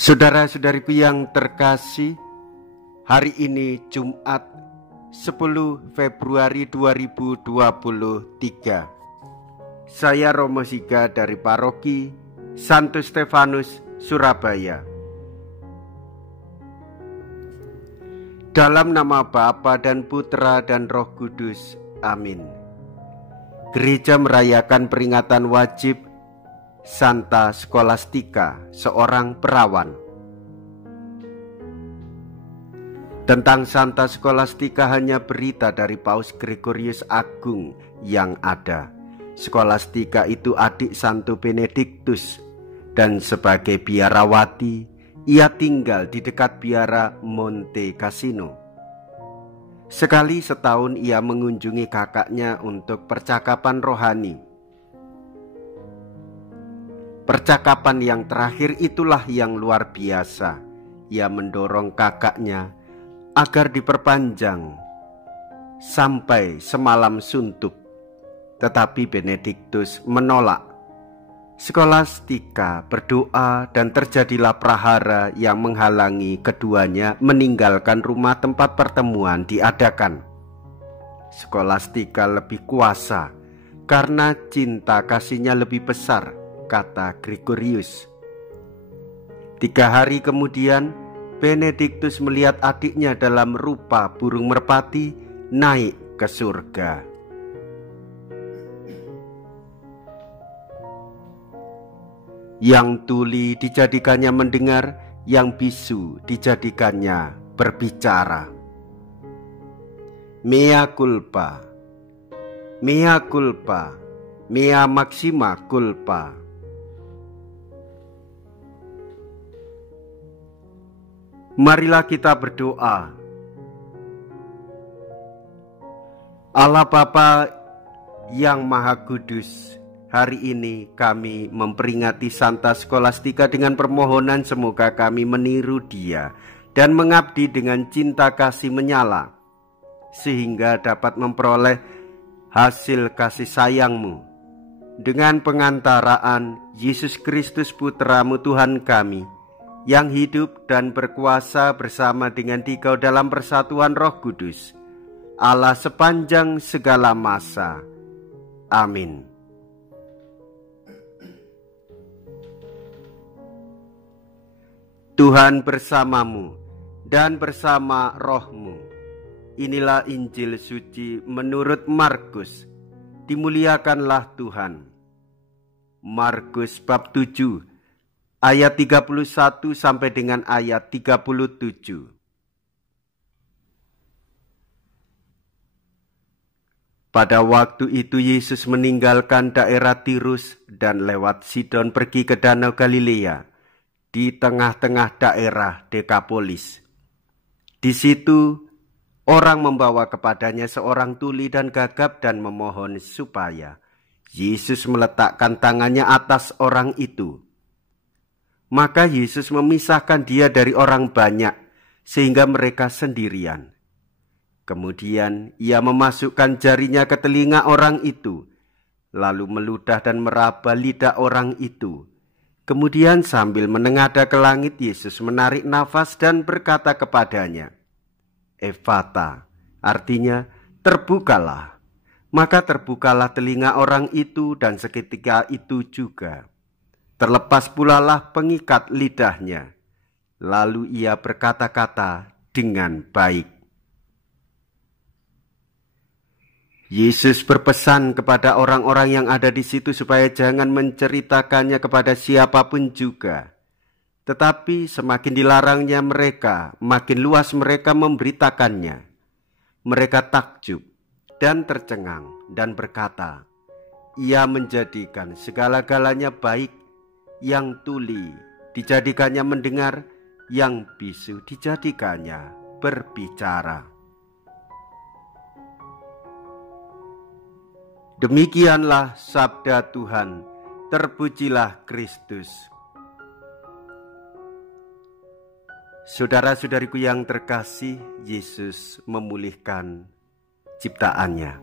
Saudara-saudariku yang terkasih, hari ini Jumat 10 Februari 2023. Saya Romo Siga dari Paroki Santo Stefanus, Surabaya. Dalam nama Bapa dan Putra dan Roh Kudus. Amin. Gereja merayakan peringatan wajib Santa Scholastica, seorang perawan. Tentang Santa Scholastica hanya berita dari Paus Gregorius Agung yang ada. Scholastica itu adik Santo Benedictus, dan sebagai biarawati, ia tinggal di dekat biara Monte Cassino. Sekali setahun ia mengunjungi kakaknya untuk percakapan rohani. Percakapan yang terakhir itulah yang luar biasa. Ia mendorong kakaknya agar diperpanjang sampai semalam suntuk. Tetapi Benedictus menolak. Scholastica berdoa dan terjadilah prahara yang menghalangi keduanya meninggalkan rumah tempat pertemuan diadakan. Scholastica lebih kuasa karena cinta kasihnya lebih besar, kata Gregorius. 3 hari kemudian, Benedictus melihat adiknya dalam rupa burung merpati naik ke surga. Yang tuli dijadikannya mendengar, yang bisu dijadikannya berbicara. Mea culpa, mea culpa, mea maxima culpa. Marilah kita berdoa. Allah Bapa yang Maha Kudus, hari ini kami memperingati Santa Scholastica dengan permohonan semoga kami meniru Dia dan mengabdi dengan cinta kasih menyala, sehingga dapat memperoleh hasil kasih sayang-Mu. Dengan pengantaraan Yesus Kristus Putra-Mu Tuhan kami, yang hidup dan berkuasa bersama dengan Dikau dalam persatuan Roh Kudus, Allah sepanjang segala masa. Amin. Tuhan bersamamu dan bersama rohmu. Inilah Injil suci menurut Markus. Dimuliakanlah Tuhan. Markus bab 7 ayat 31 sampai dengan ayat 37. Pada waktu itu Yesus meninggalkan daerah Tirus dan lewat Sidon pergi ke Danau Galilea, di tengah-tengah daerah Dekapolis. Di situ orang membawa kepadanya seorang tuli dan gagap dan memohon supaya Yesus meletakkan tangannya atas orang itu. Maka Yesus memisahkan dia dari orang banyak, sehingga mereka sendirian. Kemudian ia memasukkan jarinya ke telinga orang itu, lalu meludah dan meraba lidah orang itu. Kemudian sambil menengadah ke langit, Yesus menarik nafas dan berkata kepadanya, Ephata, artinya terbukalah. Maka terbukalah telinga orang itu, dan seketika itu juga terlepas pulalah pengikat lidahnya. Lalu ia berkata-kata dengan baik. Yesus berpesan kepada orang-orang yang ada di situ supaya jangan menceritakannya kepada siapapun juga. Tetapi semakin dilarangnya mereka, makin luas mereka memberitakannya. Mereka takjub dan tercengang dan berkata, Ia menjadikan segala-galanya baik. Yang tuli dijadikannya mendengar, yang bisu dijadikannya berbicara. Demikianlah sabda Tuhan, terpujilah Kristus. Saudara-saudariku yang terkasih, Yesus memulihkan ciptaannya.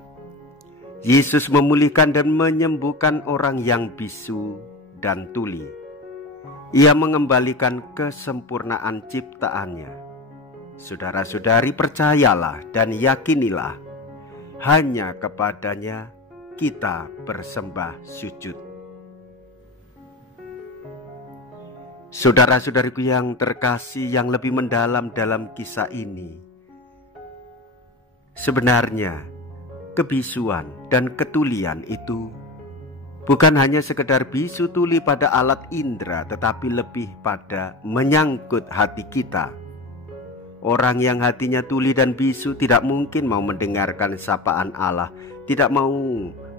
Yesus memulihkan dan menyembuhkan orang yang bisu dan tuli. Ia mengembalikan kesempurnaan ciptaannya. Saudara-saudari, percayalah dan yakinilah, hanya kepadanya kita bersembah sujud. Saudara-saudariku yang terkasih, yang lebih mendalam dalam kisah ini, sebenarnya kebisuan dan ketulian itu bukan hanya sekedar bisu tuli pada alat indera, tetapi lebih pada menyangkut hati kita. Orang yang hatinya tuli dan bisu tidak mungkin mau mendengarkan sapaan Allah, tidak mau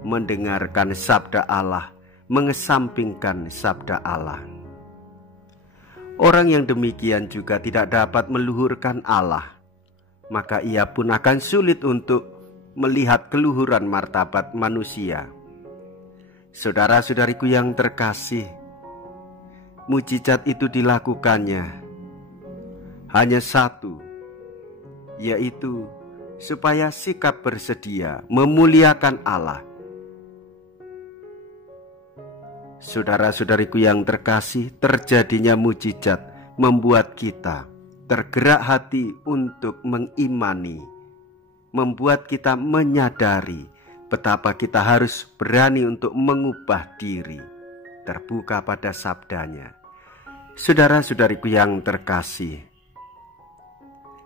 mendengarkan sabda Allah, mengesampingkan sabda Allah. Orang yang demikian juga tidak dapat meluhurkan Allah, maka ia pun akan sulit untuk melihat keluhuran martabat manusia. Saudara-saudariku yang terkasih, mujizat itu dilakukannya hanya satu, yaitu supaya sikap bersedia memuliakan Allah. Saudara-saudariku yang terkasih, terjadinya mujizat membuat kita tergerak hati untuk mengimani, membuat kita menyadari betapa kita harus berani untuk mengubah diri, terbuka pada sabdanya. Saudara-saudariku yang terkasih,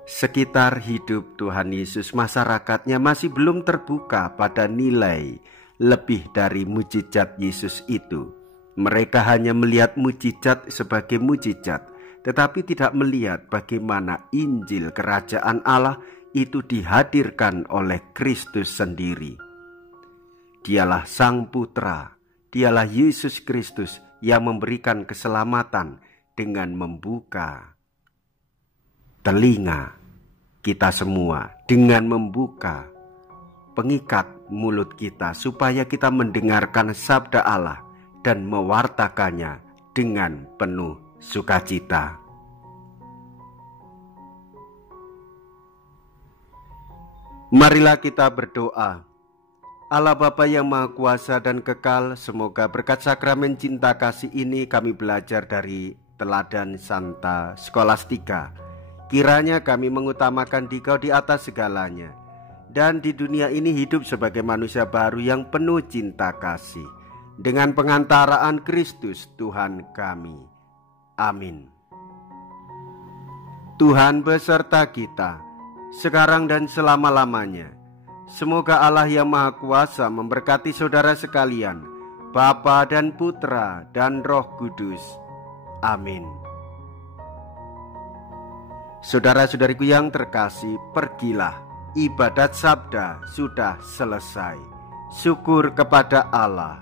sekitar hidup Tuhan Yesus, masyarakatnya masih belum terbuka pada nilai lebih dari mujizat Yesus itu. Mereka hanya melihat mujizat sebagai mujizat, tetapi tidak melihat bagaimana Injil Kerajaan Allah itu dihadirkan oleh Kristus sendiri. Dialah Sang Putra, dialah Yesus Kristus yang memberikan keselamatan dengan membuka telinga kita semua, dengan membuka pengikat mulut kita supaya kita mendengarkan sabda Allah dan mewartakannya dengan penuh sukacita. Marilah kita berdoa. Allah Bapa yang Maha Kuasa dan Kekal, semoga berkat sakramen cinta kasih ini kami belajar dari teladan Santa Skolastika. Kiranya kami mengutamakan Dikau di atas segalanya, dan di dunia ini hidup sebagai manusia baru yang penuh cinta kasih, dengan pengantaraan Kristus Tuhan kami. Amin. Tuhan beserta kita, sekarang dan selama-lamanya. Semoga Allah yang Maha Kuasa memberkati saudara sekalian, Bapa dan Putra dan Roh Kudus. Amin. Saudara-saudariku yang terkasih, pergilah, ibadat sabda sudah selesai. Syukur kepada Allah.